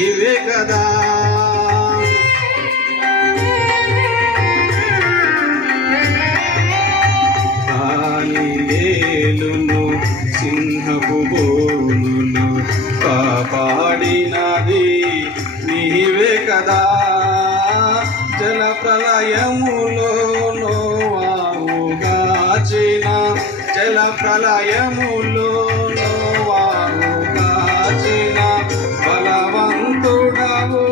నీవే కదా. దానియేలును సింహపు బోనును కాపాడినది నీవే కదా. జల ప్రళయములో నోవాహుగాచిన జల ప్రళయములో నోవాహుగాచిన బలవంతుడవు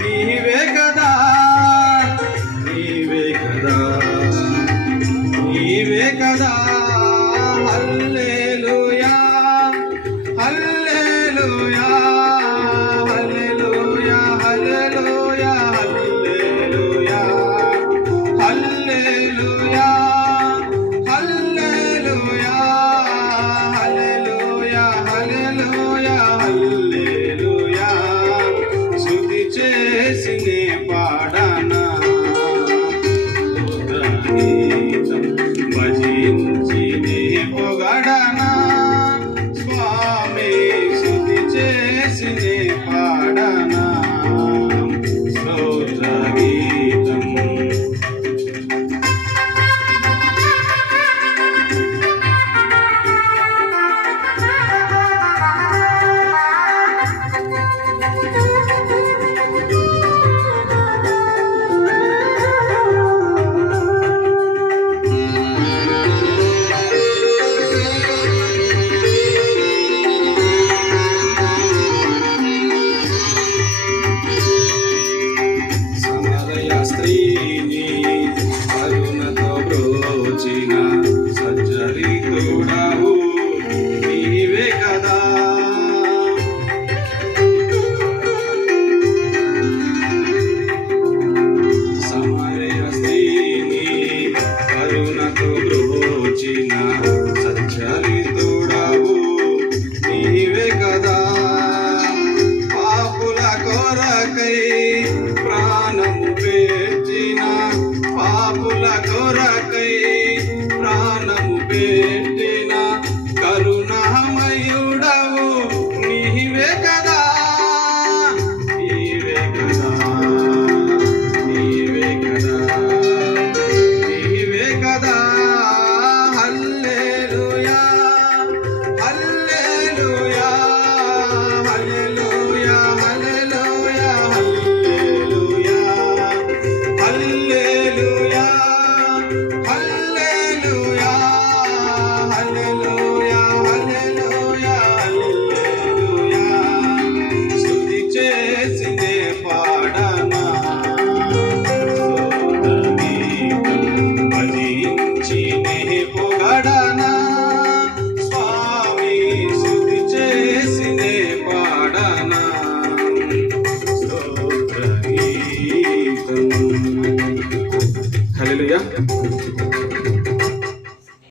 నీవే కదా. నీవే కదా, నీవే కదా. హల్లెలూయా హల్లెలూయా హల్లెలూయా హల్లెలూయా హల్లెలూయా హల్లెలూయా హల్లెలూయా హల్లెలూయా హల్లెలూయా. స్తుతి చేసి నే పాడనా గీతం భజించి నే పొగడనా స్వామి. స్తుతి చేసి నే పాడనా స్తోత్ర గీతం. స్త్రీని కరుణతో బ్రోచిన సచ్చరితుడవు నీవే కదా. సమరయ స్త్రీని కరుణతో బ్రోచిన సచ్చరితుడవు నీవే కదా. పాపుల కొరకై ప్రాణము పెట్టిన పాపుల కొరకై ప్రాణము పెట్టిన కరుణామయుడవు నీవే కదా. నీవే కదా, నీవే కదా, నీవే కదా. హల్లెలూయా హల్లెలూయా హల్లెలూయా హల్లెలూయా హల్లెలూయా హల్లెలూయా హల్లెలూయా హల్లెలూయా హల్లెలూయా. స్తుతి చేసి నే పాడనా స్తోత్ర గీతం భజించి నే పొగడనా స్వామి. స్తుతి చేసి నే పాడనా స్తోత్ర గీతం. హల్లెలూయా.